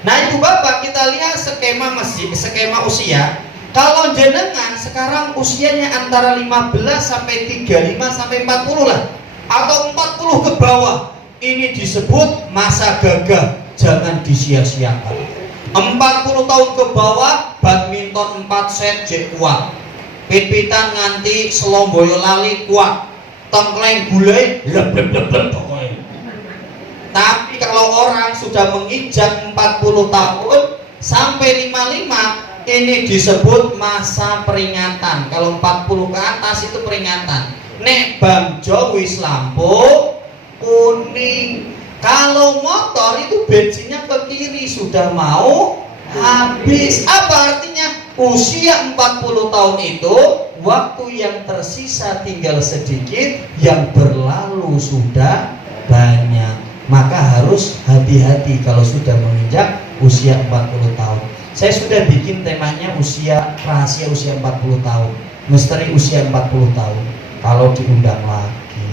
Nah Ibu Bapak, kita lihat skema masjid, skema usia. Kalau jenengan sekarang usianya antara 15 sampai 35 sampai 40 lah, atau 40 ke bawah, ini disebut masa gagah, jangan disia-siakan. 40 tahun ke bawah, badminton 4 set jek kuat, pit-pitan nganti selomboyo lali kuat, tengkleng gulai leb-leb-leb pokoknya. Tapi kalau orang sudah menginjak 40 tahun sampai 55, ini disebut masa peringatan. Kalau 40 ke atas itu peringatan. Nek bangjo wis lampu kuning. Kalau motor itu bensinnya ke kiri, sudah mau habis. Apa artinya? Usia 40 tahun itu waktu yang tersisa tinggal sedikit, yang berlalu sudah banyak. Maka harus hati-hati kalau sudah menginjak usia 40 tahun. Saya sudah bikin temanya usia rahasia usia 40 tahun, misteri usia 40 tahun. Kalau diundang lagi.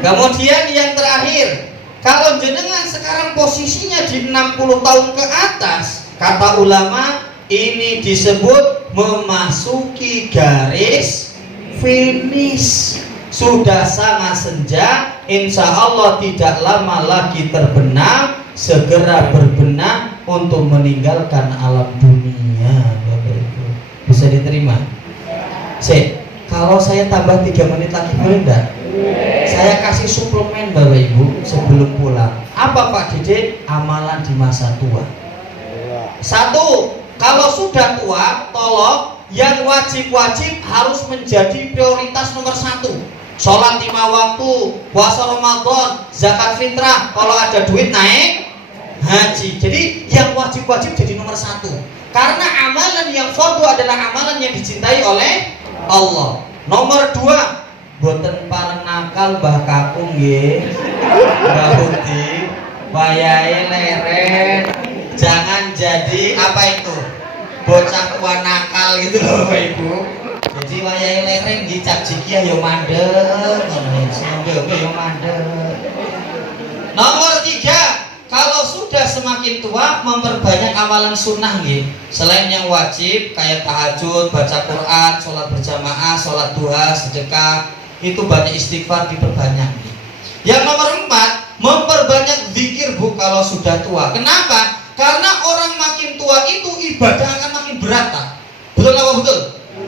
Kemudian yang terakhir, kalau jenengan sekarang posisinya di 60 tahun ke atas, kata ulama ini disebut memasuki garis finish. Sudah sangat senja, insya Allah tidak lama lagi terbenam, segera berbenah untuk meninggalkan alam dunia. Bapak Ibu, bisa diterima? Kalau saya tambah 3 menit lagi boleh enggak? Saya kasih suplemen Bapak Ibu sebelum pulang. Apa Pak Dede? Amalan di masa tua. Satu, kalau sudah tua, tolong yang wajib-wajib harus menjadi prioritas nomor satu. Sholat 5 waktu, puasa Ramadan, zakat fitrah, kalau ada duit naik haji. Jadi yang wajib-wajib jadi nomor satu. Karena amalan yang fardu adalah amalan yang dicintai oleh Allah. Nomor 2, boten pareng nakal Mbah Kakung nggih. Mbah Budi, wayahe leren. Jangan jadi apa itu? Bocah tua nakal gitu loh Bapak Ibu. Jadi wayahe leren nggih cak jiki yo mandeg, ngono yo mandeg. Nomor 3, kalau sudah semakin tua memperbanyak amalan sunnah nggih. Selain yang wajib kayak tahajud, baca Quran, sholat berjamaah, sholat duha, sedekah, itu banyak istighfar diperbanyak. Yang nomor 4, memperbanyak zikir Bu kalau sudah tua. Kenapa? Karena orang makin tua itu ibadah akan makin berat tak? Betul apa betul?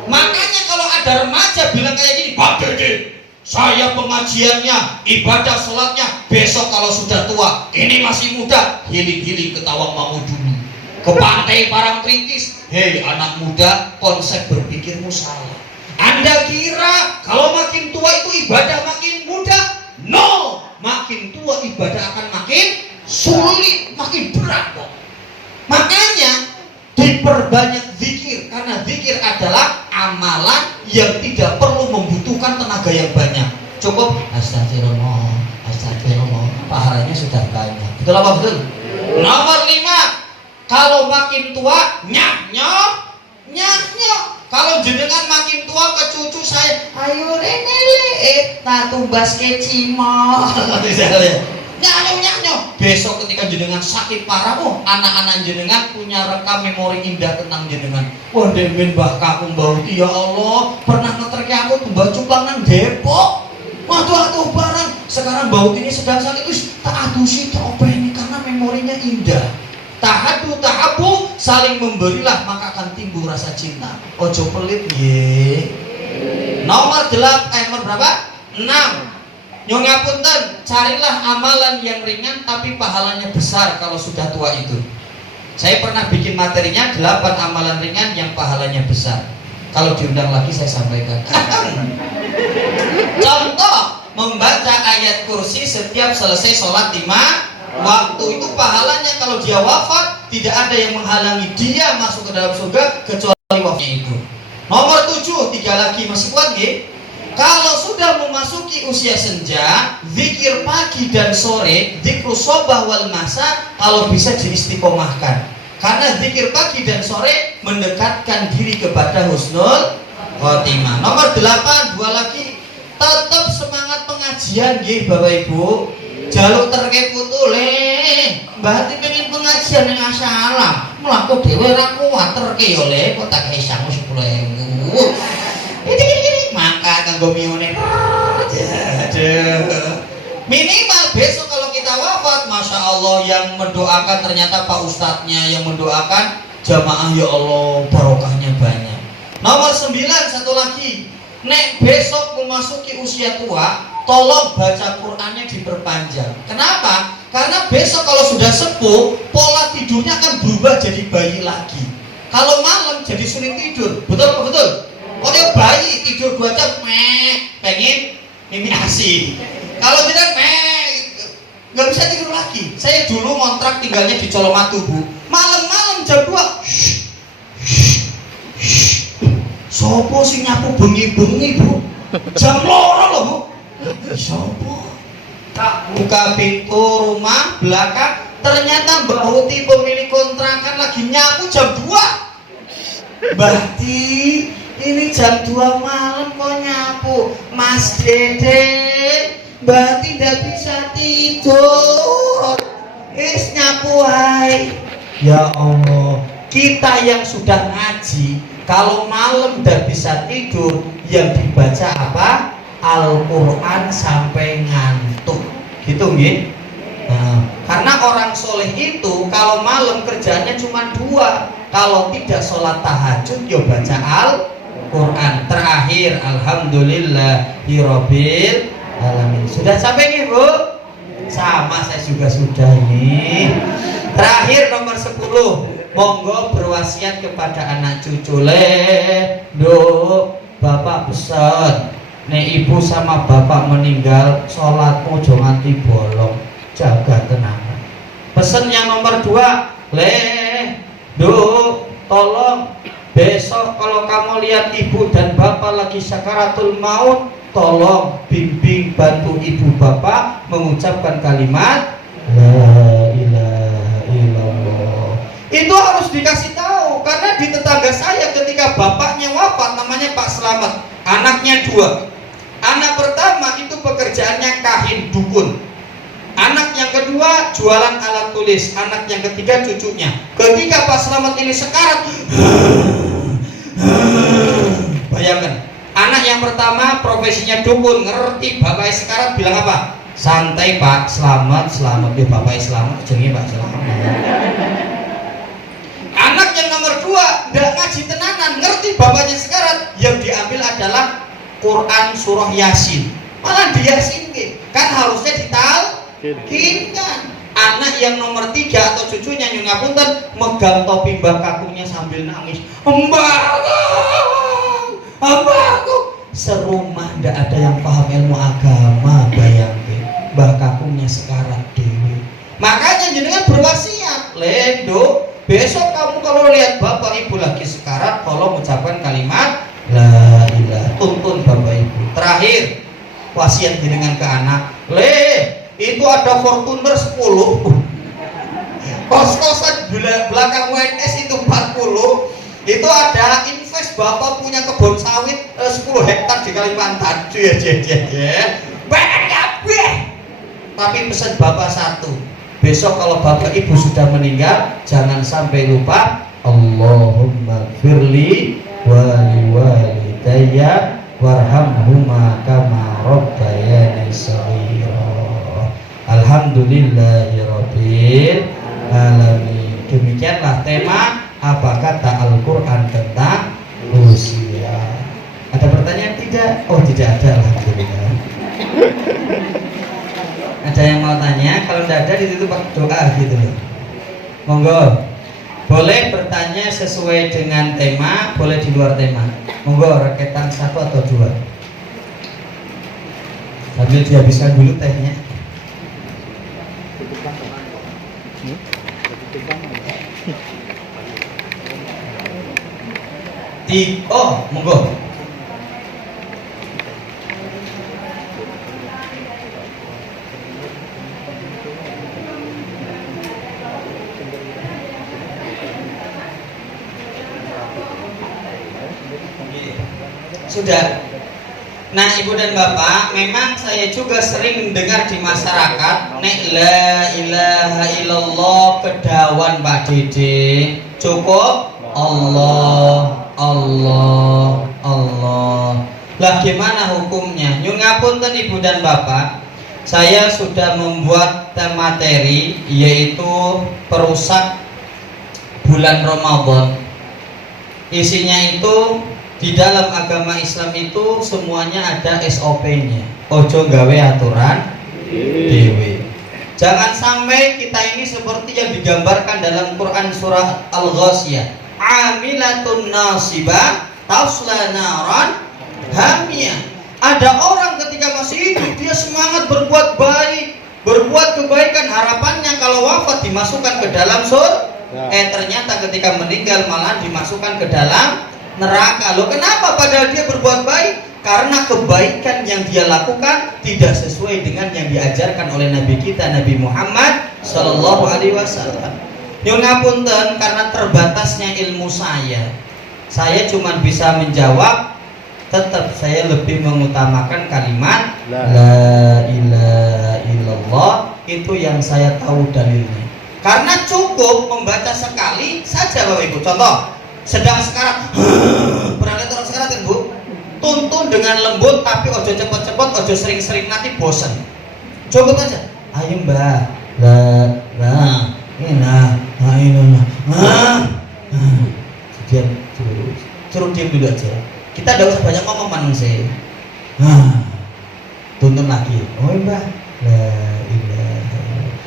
Makanya kalau ada remaja bilang kayak gini, Pak Dede, saya pengajiannya, ibadah sholatnya besok kalau sudah tua, ini masih muda, hiling-hiling ke Tawang Mangu dulu, ke Pantai Parangtritis. Hei anak muda, konsep berpikirmu salah. Anda kira kalau makin tua itu ibadah makin mudah? No, makin tua ibadah akan makin sulit, makin berat kok. Makanya diperbanyak zikir, karena zikir adalah amalan yang tidak perlu membutuhkan tenaga yang banyak. Cukup astagfirullah, astagfirullah, pahalanya sudah banyak. Betul apa betul? Nomor 5, kalau makin tua nyah-nyoh. Kalau jenengan makin tua ke cucu saya, ayo rene tak tumbas ke cimol. Nyanyo. Besok ketika jenengan sakit parah, anak-anak jenengan punya rekam memori indah tentang jenengan. Wah, demen Mbah Kakung Bauti, ya Allah, pernah ngeterke aku tumbas cuplang nang Depok. Waduh barang. Sekarang Bauti ini sedang sakit, tak adusi tak openi karena memorinya indah. Tahabu, saling memberilah maka akan timbul rasa cinta. Ojo pelit nggih. Nomor berapa? 6. Nyong ngapunten, carilah amalan yang ringan tapi pahalanya besar kalau sudah tua itu. Saya pernah bikin materinya 8 amalan ringan yang pahalanya besar. Kalau diundang lagi saya sampaikan. Contoh, membaca ayat kursi setiap selesai sholat 5 waktu, itu pahalanya kalau dia wafat tidak ada yang menghalangi dia masuk ke dalam surga kecuali wafatnya itu. Nomor 7, 3 lagi masih kuat nggih? Kalau sudah memasuki usia senja, zikir pagi dan sore, zikrus sobah wal masa, kalau bisa diistiqomahkan. Karena zikir pagi dan sore mendekatkan diri kepada husnul khotimah. Nomor 8, 2 lagi, tetap semangat pengajian nggih Bapak Ibu. Jaluk terke putu le, Mbah pengen pengajian yang salah, mlaku dhewe ra kuat terke yo le, kok tak kei sangu 10.000. Ini maka kanggo mione. Minimal besok kalau kita wafat, Masya Allah, yang mendoakan ternyata Pak Ustadznya yang mendoakan, jamaah ya Allah barokahnya banyak. Nomor 9, satu lagi, nek besok memasuki usia tua, tolong baca Qur'annya diperpanjang. Kenapa? Karena besok kalau sudah sepuh, pola tidurnya akan berubah jadi bayi lagi. Kalau malam jadi sulit tidur, betul apa betul? Kalau bayi tidur 2 jam, pengen mimi asi. Kalau tidak, nggak bisa tidur lagi. Saya dulu ngontrak tinggalnya di Colomadu Bu. Malam-malam jam 2, sopo sing nyapu bengi-bengi Bu? Jam 2 loh Bu. Sopo? Tak buka pintu rumah belakang, ternyata Mbak Huti pemilik kontrakan lagi nyapu jam 2. Berarti ini jam 2 malam kok nyapu, Mas Dede. Mbak tidak bisa tidur, nyapu hai. Ya Allah, kita yang sudah ngaji, kalau malam tidak bisa tidur, yang dibaca apa? Al-Quran sampai ngantuk, gitu nggih. Nah, karena orang soleh itu kalau malam kerjanya cuma 2, kalau tidak sholat tahajud, ya baca Al-Quran. Terakhir, alhamdulillahirabbil alamin. Sudah sampai nih Bu? Sama, saya juga sudah ini. Terakhir nomor 10, Monggo berwasiat kepada anak cucu. Bapak pesan, nek ibu sama bapak meninggal, sholatmu jangan nganti bolong, jaga tenangan. Pesan yang nomor 2, tolong besok kalau kamu lihat ibu dan bapak lagi sakaratul maut, tolong bimbing bantu ibu bapak mengucapkan kalimat La ilaha illallah. Itu harus dikasih tahu, karena di tetangga saya ketika bapaknya wafat, namanya Pak Slamet, anaknya 2. Anak pertama itu pekerjaannya kahin dukun. Anak yang kedua jualan alat tulis. Anak yang ketiga cucunya. Ketika Pak Slamet ini sekarat, bayangkan, anak yang pertama profesinya dukun, ngerti bapaknya sekarat, bilang apa? Santai Pak, selamat ya bapaknya selamat, jenenge Pak Selamat. Anak yang nomor 2 nggak ngaji tenanan, ngerti bapaknya sekarat, yang diambil adalah Quran surah Yasin, malah diyasin kan harusnya ditalkinkan. Anak yang nomor 3 atau cucunya nyunga punten megang topi mbah kakungnya sambil nangis, mbah aku. Serumah ndak ada yang paham ilmu agama, bayangin mbah kakungnya sekarat dewi. Makanya jenengan berwasiat, besok kamu kalau lihat bapak ibu lagi sekarat, tolong ucapkan kalimat La ilaha, tuntun bapak ibu. Terakhir, wasiat jenengan ke anak, itu ada Fortuner 10, kos-kosan belakang WNS itu 40, itu ada invest bapak punya kebun sawit 10 hektar di Kalimantan. Tapi pesan bapak satu, besok kalau bapak ibu sudah meninggal, jangan sampai lupa Allahumma firli wali walidayya warhamhuma kama rabbayani shaghira. Alhamdulillahirabbil alamin. Demikianlah tema apa kata Al-Quran tentang usia. Ada pertanyaan tidak? Oh tidak ada, alhamdulillah. Ada yang mau tanya? Kalau tidak ada ditutup pakai doa gitu loh. Monggo. Boleh bertanya sesuai dengan tema, boleh di luar tema. Monggo, raketan 1 atau 2. Sambil dihabiskan dulu tehnya. Oh, monggo. Sudah. Nah, ibu dan bapak, memang saya juga sering dengar di masyarakat, nek la ilaha illallah kedawan Pak Dede, cukup Allah. Lah gimana hukumnya? Nyun ngapunten ibu dan bapak, saya sudah membuat materi yaitu perusak bulan Ramadan. Isinya itu di dalam agama Islam itu semuanya ada SOP-nya. Ojo gawe aturan dewe. Jangan sampai kita ini seperti yang digambarkan dalam Quran surah Al-Ghasyiyah. Amilatun nasibah tasla naran hamiyah. Ada orang ketika masih hidup dia semangat berbuat baik, berbuat kebaikan, harapannya kalau wafat dimasukkan ke dalam surga. Ternyata ketika meninggal malah dimasukkan ke dalam neraka. Loh kenapa? Padahal dia berbuat baik. Karena kebaikan yang dia lakukan tidak sesuai dengan yang diajarkan oleh Nabi kita, Nabi Muhammad Sallallahu Alaihi Wasallam. Nyun ngapunten, karena terbatasnya ilmu saya cuma bisa menjawab. Tetap saya lebih mengutamakan kalimat La ilaha illallah, itu yang saya tahu dalilnya. Karena cukup membaca sekali saja Bapak Ibu. Contoh, sedang sekarat, pernah lihat orang sekarat kan Bu? Tuntun dengan lembut, tapi ojo cepet-cepet, ojo sering-sering, nanti bosan. Cukup aja, ayo mbak, diam, suruh diam dulu aja. Kita tidak usah banyak ngomong manusia. Tuntun lagi, oh mbak,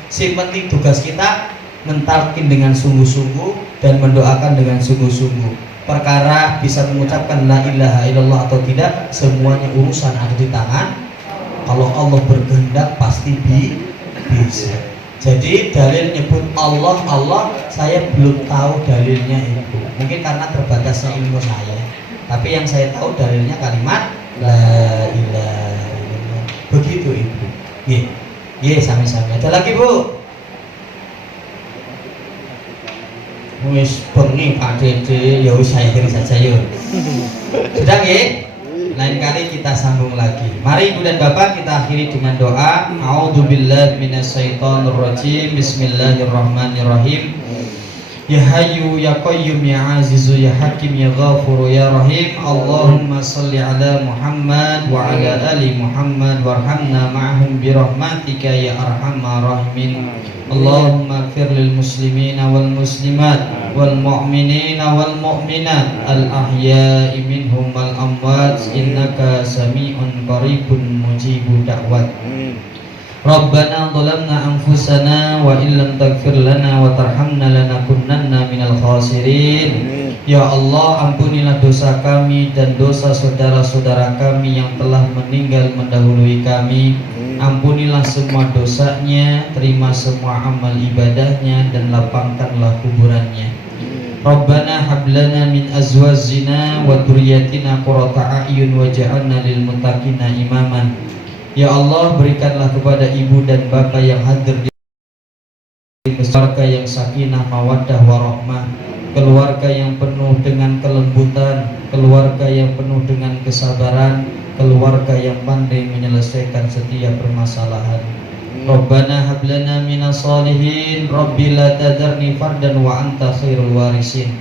si penting tugas kita mentalkin dengan sungguh-sungguh dan mendoakan dengan sungguh-sungguh. Perkara bisa mengucapkan la ilaha illallah atau tidak, semuanya urusan ada di tangan. Kalau Allah berkehendak pasti bisa. Jadi dalil nyebut Allah Allah, saya belum tahu dalilnya itu. Mungkin karena terbatasnya ilmu saya. Tapi yang saya tahu dalilnya kalimat la ilaha illallah. Begitu Ibu. Ye, sami-sami. Ada lagi Bu? Wis bengi Pak Dede, ya wis saya akhiri saja yuk. Sudah nggih? Lain kali kita sambung lagi. Mari Ibu dan Bapak kita akhiri dengan doa. A'udzubillahi minasyaitonirrajim. Bismillahirrahmanirrahim. Ya Hayyu ya Qayyum ya Azizu ya Hakim ya Ghafuru ya Rahim. Allahumma salli ala Muhammad wa ala ali Muhammad warhamna ma'hum birahmatika ya arhamar rahimin. Allahumma ighfir lil muslimina wal muslimat wal mu'minina wal mu'minat al ahya'i minhum wal amwat innaka sami'un qaribun mujibud da'wat. Rabbana dhalamna anfusana wa illam taghfir lana wa tarhamna lanakunanna minal khasirin. Ya Allah, ampunilah dosa kami dan dosa saudara-saudara kami yang telah meninggal mendahului kami. Ampunilah semua dosanya, terima semua amal ibadahnya dan lapangkanlah kuburannya. Rabbana hablana min azwajina wa dzurriyyatina qurrata a'yun waj'alna lil muttaqina imaman. Ya Allah, berikanlah kepada ibu dan bapak yang hadir di keluarga yang sakinah mawaddah warahmah, keluarga yang penuh dengan kelembutan, keluarga yang penuh dengan kesabaran, keluarga yang pandai menyelesaikan setiap permasalahan. Rabbana hablana minas solihin, Rabbi la tadarni fardan wa anta khairul warisin.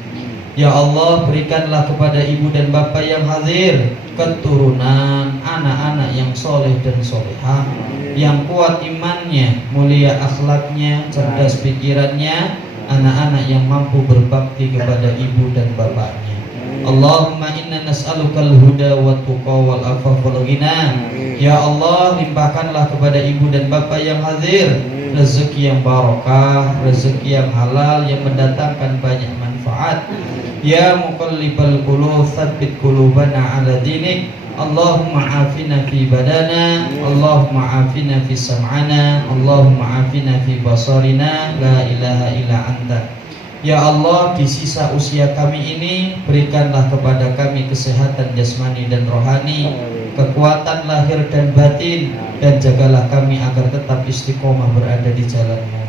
Ya Allah, berikanlah kepada ibu dan bapak yang hadir keturunan anak-anak yang soleh dan solehah, yang kuat imannya, mulia akhlaknya, cerdas pikirannya, anak-anak yang mampu berbakti kepada ibu dan bapaknya. Allahumma inna nas'alukal huda wa tuqa wal afaf wal ghina. Ya Allah, limpahkanlah kepada ibu dan bapak yang hadir rezeki yang barakah, rezeki yang halal yang mendatangkan banyak manfaat. Ya muqallibal qulub tsabbit qulubana ala dinik. Allahumma afina fi badana, Allahumma afina fi sam'ana, Allahumma afina fi basarina, la ilaha illa anta. Ya Allah, di sisa usia kami ini berikanlah kepada kami kesehatan jasmani dan rohani, kekuatan lahir dan batin, dan jagalah kami agar tetap istiqomah berada di jalan-Mu.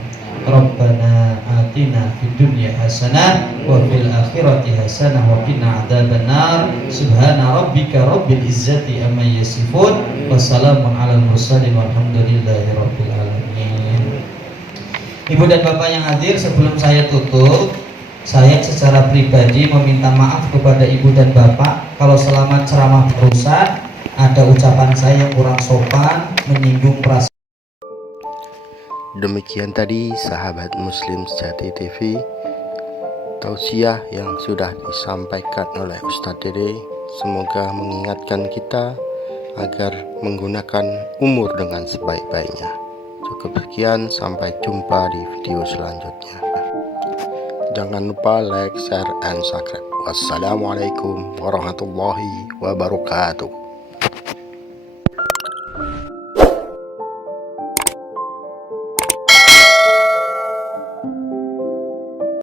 Rabbana atina fid dunya hasanah wa fil akhirati hasanah wa qina adzabannar. Subhana rabbika rabbil izzati amma yasifun wa salamun alal mursalin walhamdulillahi rabbil alamin. Ibu dan bapak yang hadir, sebelum saya tutup, saya secara pribadi meminta maaf kepada ibu dan bapak kalau selama ceramah berusaha ada ucapan saya yang kurang sopan, menyinggung perasaan. Demikian tadi sahabat Muslim Sejati TV, tausiah yang sudah disampaikan oleh Ustadz Dede. Semoga mengingatkan kita agar menggunakan umur dengan sebaik-baiknya. Cukup sekian, sampai jumpa di video selanjutnya. Jangan lupa like, share, and subscribe. Wassalamualaikum warahmatullahi wabarakatuh.